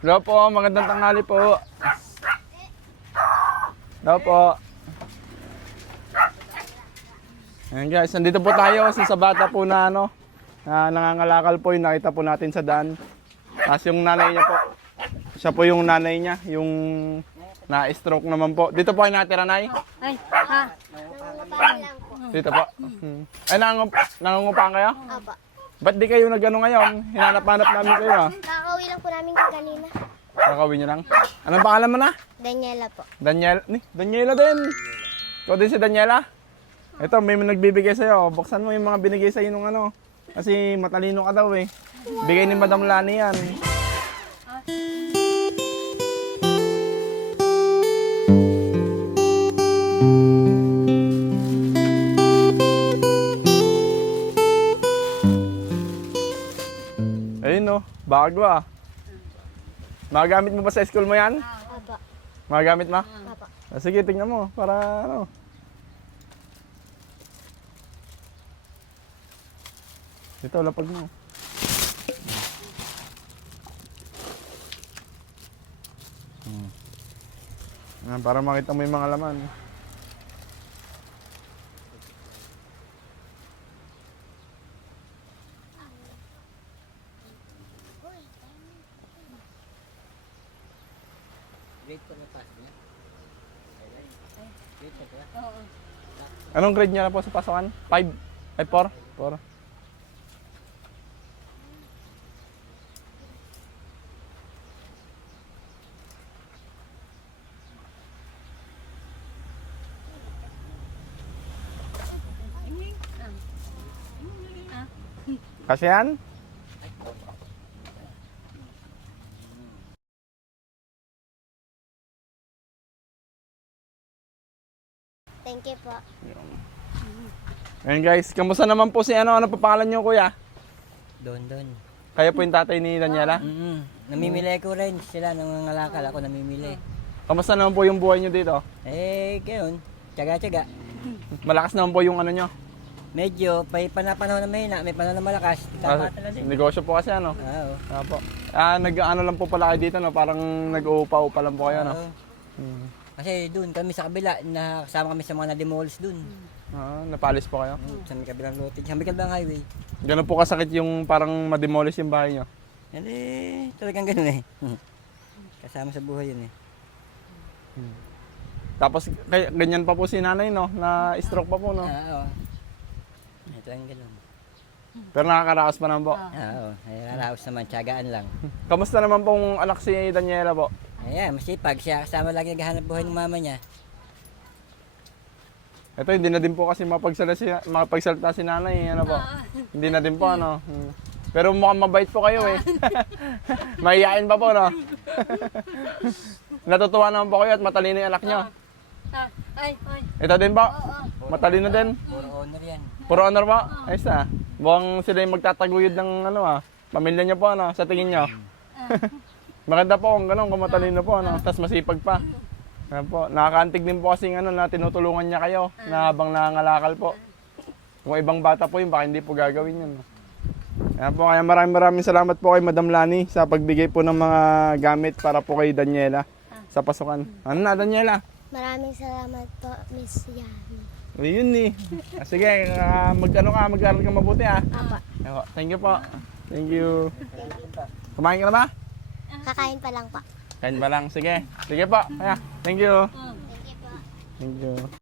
Hello po, magandang tanghali po. Hello po. Ayan guys, nandito po tayo sa bata po na nangangalakal po yung nakita po natin sa daan. Tapos yung nanay niya po, siya po yung nanay niya, yung na-stroke naman po. Dito po ay natira, Nay? Ay, ha? Nangungupahan lang po. Dito po. Ay, nangungupahan kayo? Apa. Ba't di kayo nag-ano ngayon? Hinanap-hanap namin kayo ah. Kakauwi lang po namin kanina. Kakawin nyo lang. Anong pangalan mo na? Daniela po. Daniela din. Ikaw din si Daniela? Ito, may nagbibigay sa'yo. Buksan mo yung mga binigay sa'yo nung ano. Kasi matalino ka daw eh. Bigay ni Madam Lani yan. Ayun no, bago ah. Magagamit mo ba sa school mo yan? Apa. Magagamit mo? Apa. Sige, tingnan mo. Para ano. Ito, lapag mo. Para makita mo yung mga laman. Anong grade niya na po sa pasokan? 5? 4? 4. Kasi yan? Thank you po. Ayun guys, kamusta naman po si ano pa pangalan niyo kuya? Don. Kaya po yung tatay ni Daniela? Namimili ko rin sila ng ngalakal. Ako namimili. Kamusta naman po yung buhay niyo dito? Gayon. Tsaga-tsaga. Malakas naman po yung ano niyo? Medyo, may panahon na mahina, may panahon na malakas. Tama na din. Negosyo po kasi ano? Oo. Apo. Nag-ano lang po pala kayo dito no? Parang nag-uupa-upa lang po kayo no? Oo. Kasi doon kami sa kabila, nakasama kami sa mga na-demolish doon. Napalis po kayo? Sa may kabilang lote, sa may kabilang highway. Ganun po kasakit yung parang ma-demolish yung bahay niyo? Hindi, talagang ganun eh. Kasama sa buhay yun eh. Tapos ganyan pa po si nanay no? Na stroke pa po no? Oo. Ito ang ganun. Pero nakakaraos pa naman po. Oo, naraos naman, tsagaan lang. Kamusta naman pong anak si Daniela po? Ayan, masipag siya. Kasama lagi naghahanap buhay ng mama niya. Ito, hindi na din po kasi mapagsalita si nanay, ano po. Hindi na din po, ano. Pero mukhang mabait po kayo eh. Mahihain pa po, no? Natutuwa naman po kayo at matalino yung anak nyo. Ay. Ito din po? Matalino din? Puro honor yan. Puro honor po? Ayos na. Buwang sila yung magtataguyod ng pamilya nyo po, ano, sa tingin nyo. Maganda po kung gano'n, kung matalino po, ano, tapos masipag pa. Ayan po, nakakaantig din po kasi na tinutulungan niya kayo na habang nangangalakal po. Kung ibang bata po yun, baka hindi po gagawin yun. Ayan po, kaya maraming salamat po kay Madam Lani sa pagbigay po ng mga gamit para po kay Daniela sa pasukan. Ano na, Daniela? Maraming salamat po, Miss Yani. Yun eh. Sige, mag-aral ka mabuti ah. Apa. Thank you po. Thank you. Kumain ka na ba? Kakain pa lang po. Kain ba lang? Sige. Sige po. Kaya, thank you. Thank you po. Thank you.